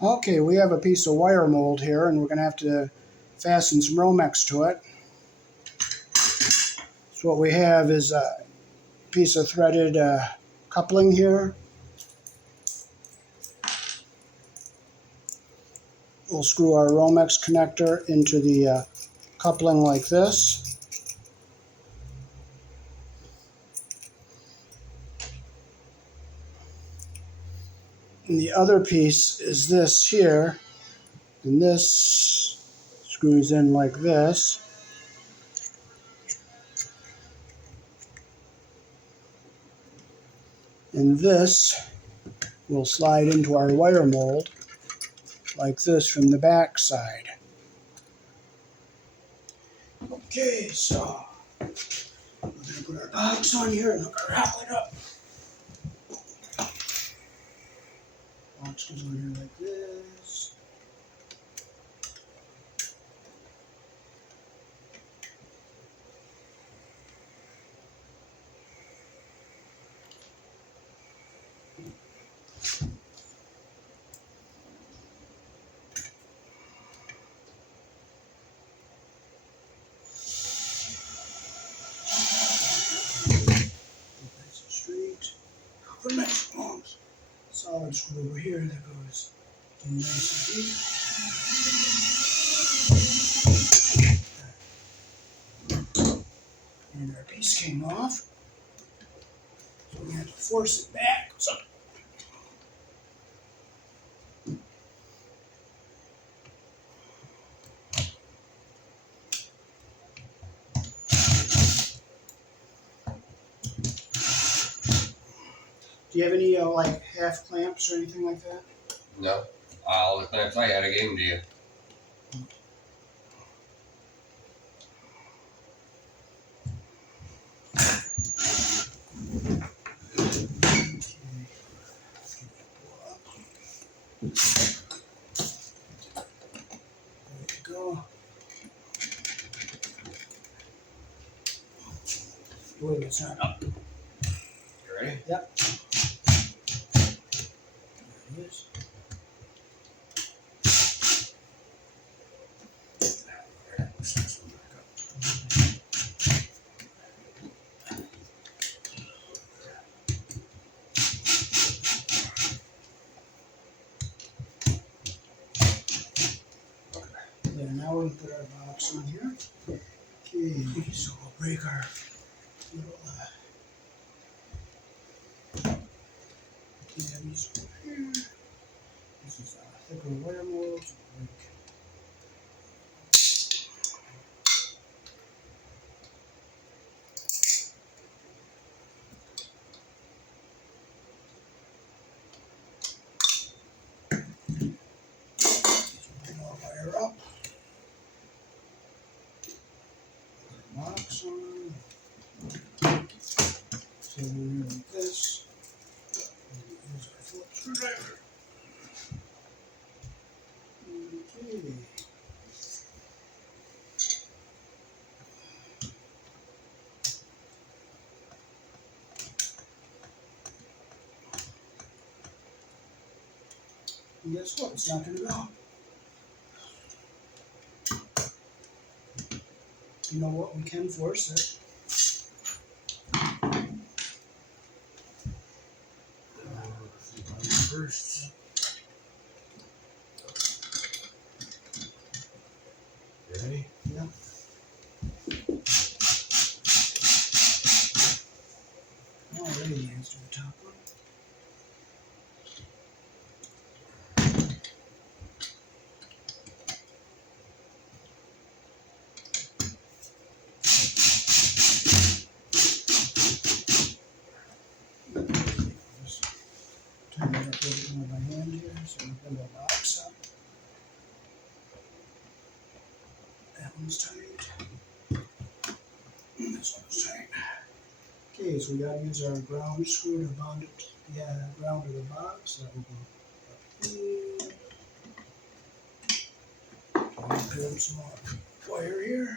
Okay, we have a piece of wire mold here, and we're going to have to fasten some Romex to it. So what we have is a piece of threaded coupling here. We'll screw our Romex connector into the coupling like this. And the other piece is this here, and this screws in like this. And this will slide into our wire mold like this from the back side. Okay, so we're going to put our box on here and hook our outlet up. Box goes on here like this. Nice and straight. Put a nice long solid screw over here that goes in nice and deep. And our piece came off, so we have to force it back. So do you have any like half clamps or anything like that? No. All the clamps I had, I gave them to you. There you go. Wait, it's not up. You ready? Yep. There it is. There, now we can put our box on here. Okay, so we'll break our little tabbies over here. This is thicker wire mold. So break. Bring our wire up. Box on. So we're here like this. And use our Phillips screwdriver. Okay. And guess what? It's not going to go. You know what? We can force it. First. Ready? Yeah. Alrighty, let's do the top one. Just turn it up a little bit with my hand here so we can the box up. That one's tight. And this one's tight. Okay, so we gotta use our ground screw to bond it to the ground of the box. That will go up here. Okay, grab some more wire here.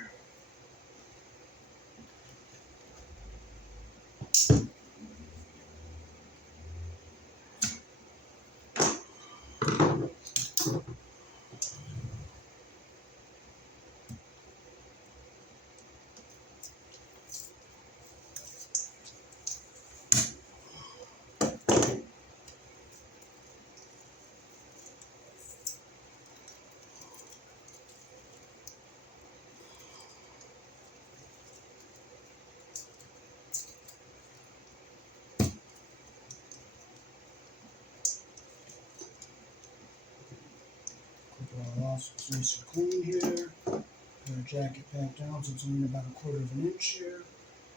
fall off, so it's nice and clean here. Put our jacket back down, so it's only about 1/4 of an inch here.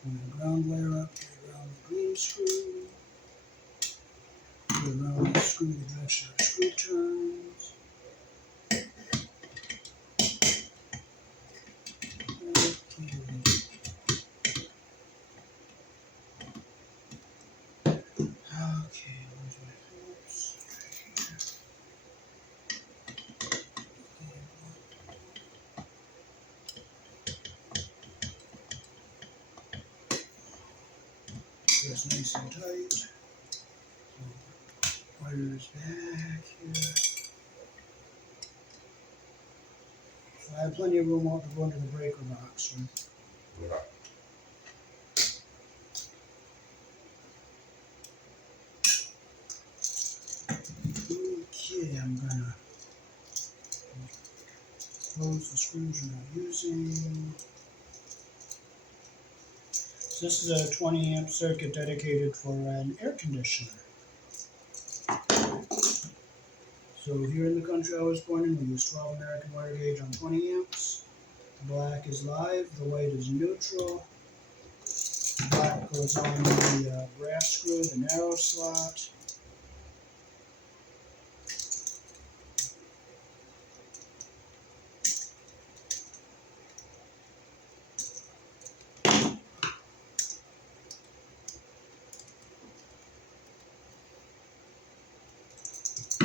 And the ground wire up, get around the green screw. Get around the screw the direction our screw turns. Okay, where's my Phillips? It's nice and tight. So, wires back here. So I have plenty of room out to go into the breaker box. Right? Yeah. Okay, I'm gonna close the screws we're not using. So this is a 20 amp circuit dedicated for an air conditioner. So here in the country I was born in, we use 12 American wire gauge on 20 amps. The black is live, the white is neutral. The black goes on the brass screw, the narrow slot.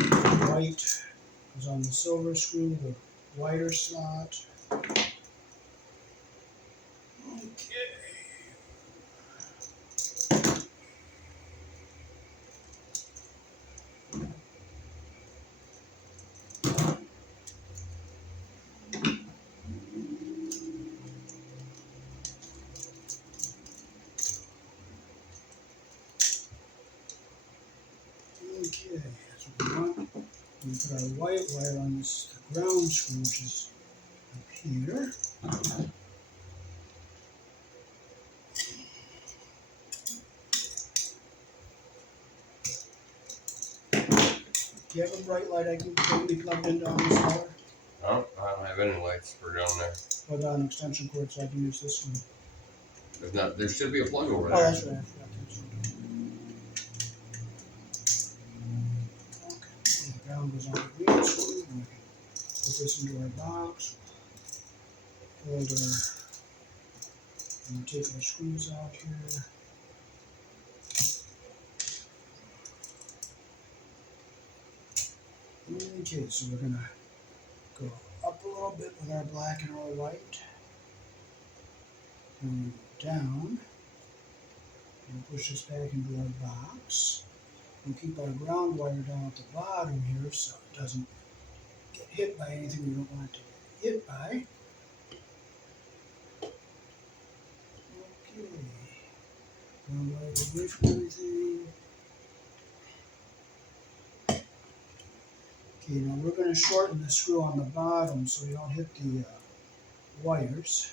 The white goes on the silver screw, the wider slot. Okay. Okay, that's what we want. We put our white wire on this ground screw, which is up here. Do you have a bright light I can be plugged into on this wire? No, I don't have any lights for down there. Put on an extension cord so I can use this one. There's not. There should be a plug over Oh, there. that's right. I forgot to use it. Okay. And the ground goes on the green screw. And we can put this into our box. Hold our and take our screws out here. Okay, so we're gonna go up a little bit with our black and our white. And we go down. And push this back into our box. We'll keep our ground wire down at the bottom here so it doesn't get hit by anything we don't want it to get hit by. Okay. Ground wire away from everything. Okay, now we're going to shorten the screw on the bottom so we don't hit the wires.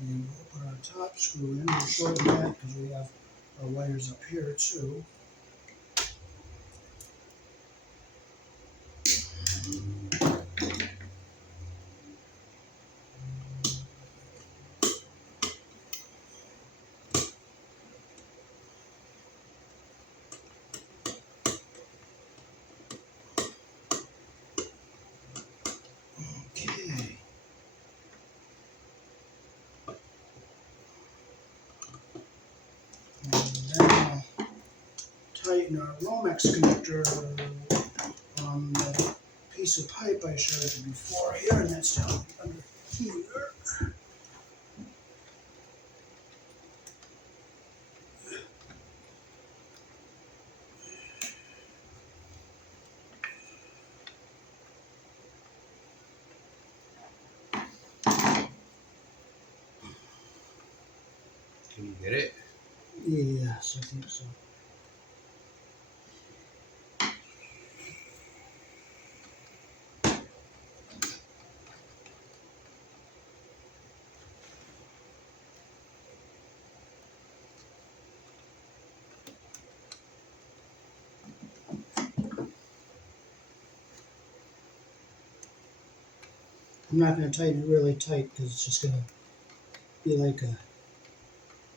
And we'll put our top screw in. We'll shorten that because we have our wires up here too. Okay. And then I'll tighten our Romex connector on the piece of pipe I showed you before here, and that's down under here. Can you get it? Yes, I think so. I'm not going to tighten it really tight because it's just going to be like a,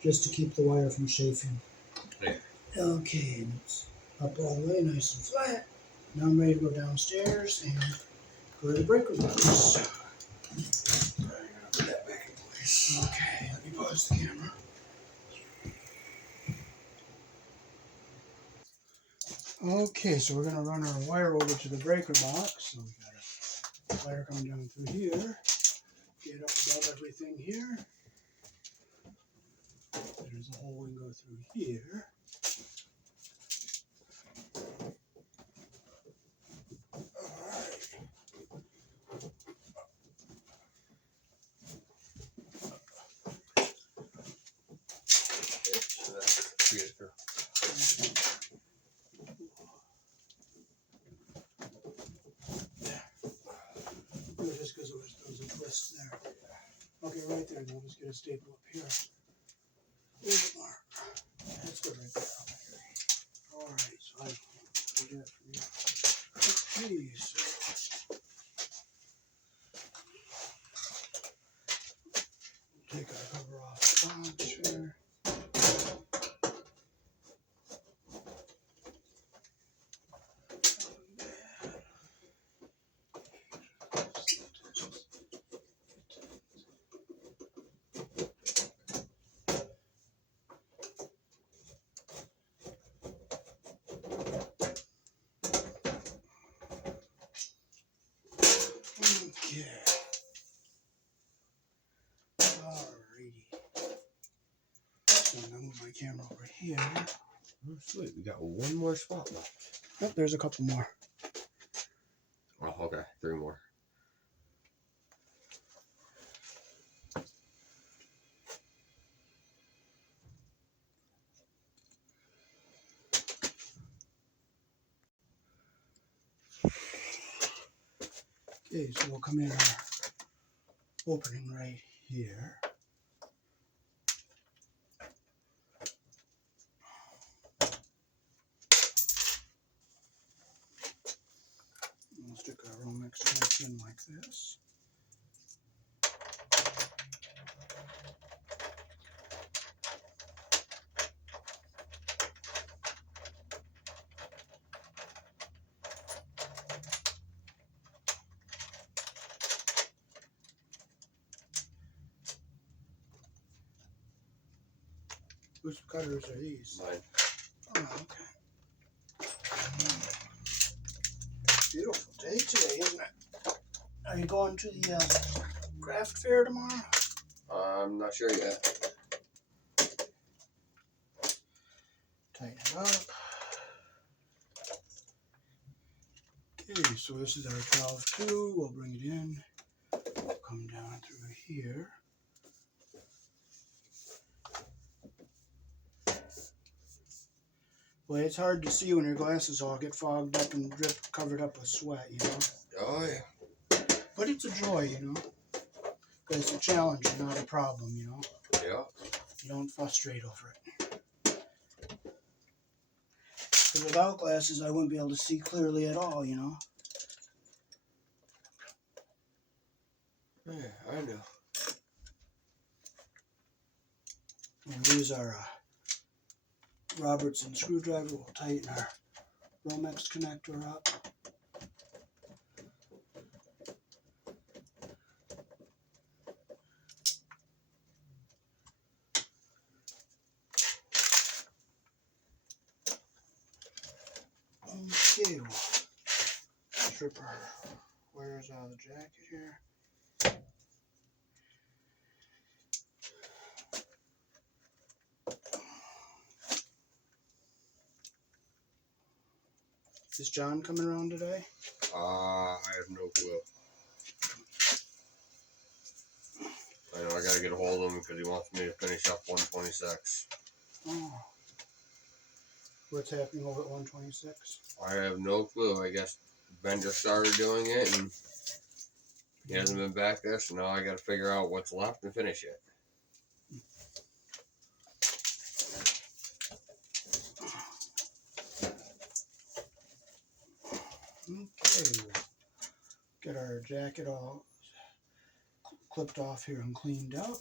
just to keep the wire from chafing. Yeah. Okay, and it's up all the way, nice and flat. Now I'm ready to go downstairs and go to the breaker box. Put that back in place. Okay, let me pause the camera. Okay, so we're going to run our wire over to the breaker box. So we got a wire coming down through here. Get up above everything here. There's a hole we can go through here. Alright. So that's good. Just because there was a twist there. Okay, right there. We'll just get a staple up here. There's a mark. That's good right there. Alright, so I'll do that for you. Okay, so we'll take our cover off the box here. Okay. Alrighty. So I'm gonna move my camera over here. Oh, sweet. We got one more spot left. Oh, there's a couple more. Oh, okay. 3 more. Okay, so we'll come in our opening right here. We'll stick our Romex tape in like this. Whose cutters are these? Mine. Oh, okay. Beautiful day today, isn't it? Are you going to the craft fair tomorrow? I'm not sure yet. Tighten it up. Okay, so this is our 12-2. We'll bring it in. Come down through here. Well, it's hard to see when your glasses all get fogged up and covered up with sweat, you know. Oh, yeah. But it's a joy, you know. Because it's a challenge and not a problem, you know. Yeah. You don't frustrate over it. Because without glasses, I wouldn't be able to see clearly at all, you know. Yeah, I know. We'll use our Robertson screwdriver. We'll tighten our Romex connector up. Okay, we'll strip our wires out of the jacket here. Is John coming around today? I have no clue. I know I gotta get a hold of him because he wants me to finish up 126. Oh. What's happening over at 126? I have no clue. I guess Ben just started doing it and he hasn't been back there, so now I gotta figure out what's left and finish it. Okay, we'll get our jacket all clipped off here and cleaned up.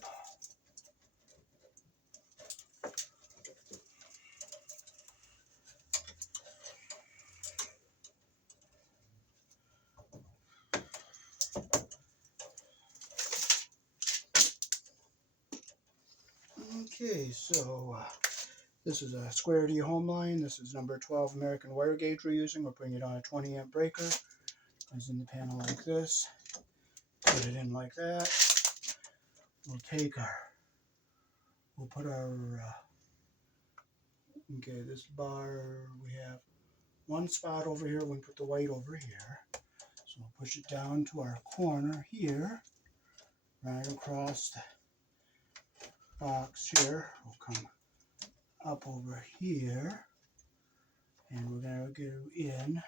Okay, so this is a square D home line. This is number 12 American wire gauge we're using. We're putting it on a 20 amp breaker. Goes in the panel like this. Put it in like that. We'll put our, okay, this bar, we have one spot over here. We put the white over here. So we'll push it down to our corner here, right across the box here. We'll come up over here, and we're going to go in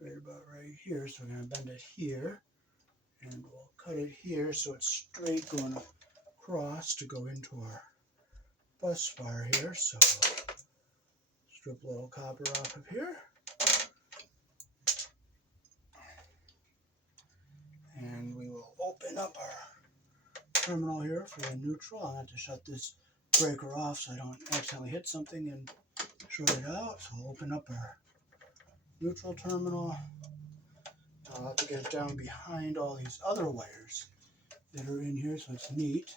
right about right here. So we're going to bend it here, and we'll cut it here so it's straight going across to go into our bus bar here. So we'll strip a little copper off of here. And we will open up our terminal here for the neutral. I'll have to shut this breaker off so I don't accidentally hit something and short it out. So we'll open up our neutral terminal. I'll have to get it down behind all these other wires that are in here so it's neat.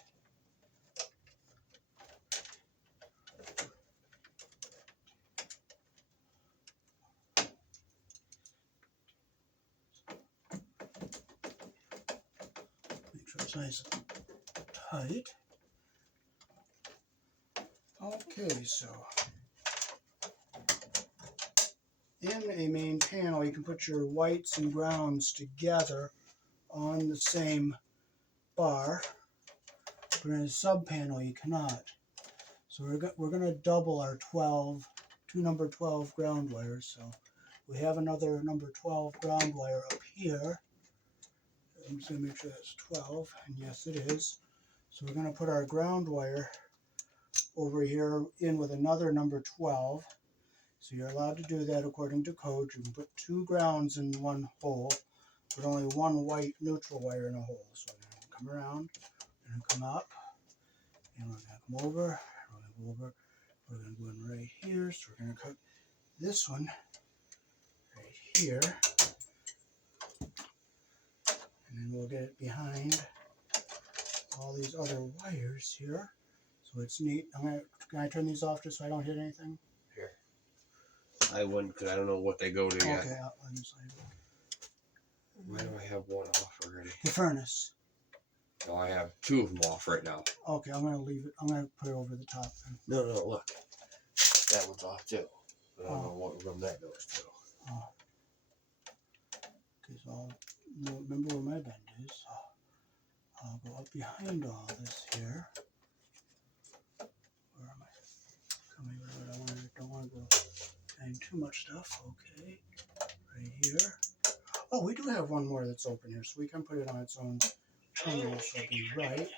Make sure it's nice and tight. Okay, so in a main panel, you can put your whites and browns together on the same bar, but in a sub panel you cannot. So we're going to double our two number 12 ground wires. So we have another number 12 ground wire up here. I'm just going to make sure that's 12, and yes it is. So we're going to put our ground wire over here in with another number 12. So you're allowed to do that according to code. You can put 2 grounds in one hole, but only 1 white neutral wire in a hole. So we're going to come around, we're going to come up, and we're going to come over, we're going to go over, we're going to go in right here. So we're going to cut this one right here, and then we'll get it behind all these other wires here. So it's neat. Can I turn these off just so I don't hit anything? Here. I wouldn't, because I don't know what they go to yet. Okay, I'll just Why do I have one off already? the furnace. No, I have 2 of them off right now. Okay, I'm going to leave it. I'm going to put it over the top then. No, look. That one's off too. But I don't know what room that goes to. Oh. Okay, so I'll remember where my bend is. So I'll go up behind all this here. Where am I coming out? I don't want to go behind too much stuff. Okay, right here. Oh, we do have one more that's open here, so we can put it on its own terminal, so it'll be right.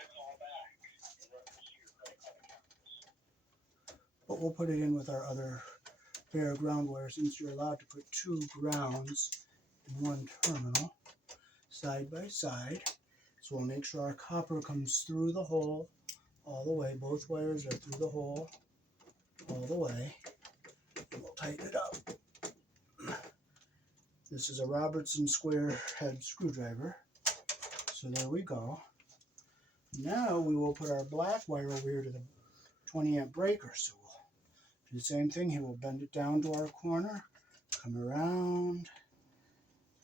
But we'll put it in with our other pair of ground wires, since you're allowed to put 2 grounds in one terminal, side by side. So we'll make sure our copper comes through the hole all the way. Both wires are through the hole all the way. And we'll tighten it up. This is a Robertson square head screwdriver. So there we go. Now we will put our black wire over here to the 20 amp breaker. So we'll do the same thing here. We'll bend it down to our corner, come around,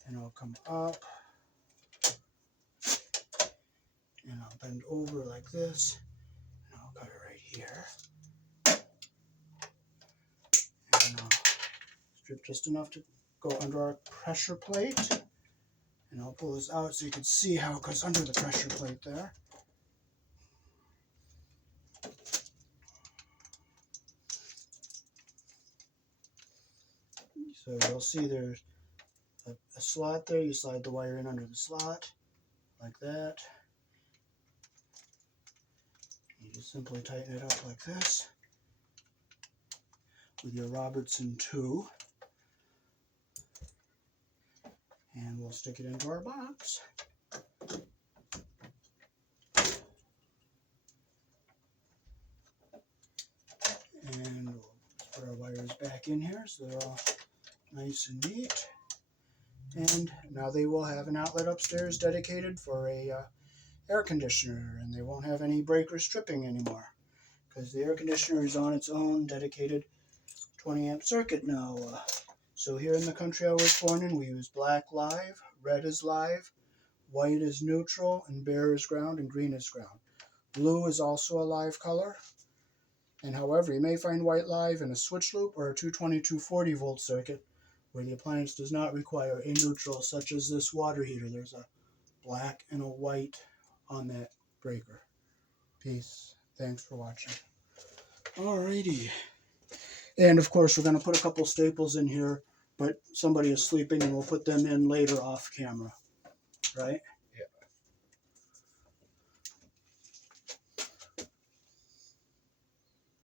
and I'll come up, and I'll bend over like this, and I'll cut it right here. And I'll strip just enough to go under our pressure plate, and I'll pull this out so you can see how it goes under the pressure plate there. So you'll see there's a slot there. You slide the wire in under the slot like that. You just simply tighten it up like this with your Robertson 2. And we'll stick it into our box. back in here, so they're all nice and neat. And now they will have an outlet upstairs dedicated for a air conditioner, and they won't have any breaker stripping anymore because the air conditioner is on its own dedicated 20 amp circuit now. So here in the country I was born in, we use black live, red is live, white is neutral, and bare is ground, and green is ground. Blue is also a live color. And however, you may find white live in a switch loop or a 220-240 volt circuit where the appliance does not require a neutral, such as this water heater. There's a black and a white on that breaker. Peace. Thanks for watching. Alrighty. And of course, we're going to put a couple staples in here, but somebody is sleeping and we'll put them in later off camera. Right?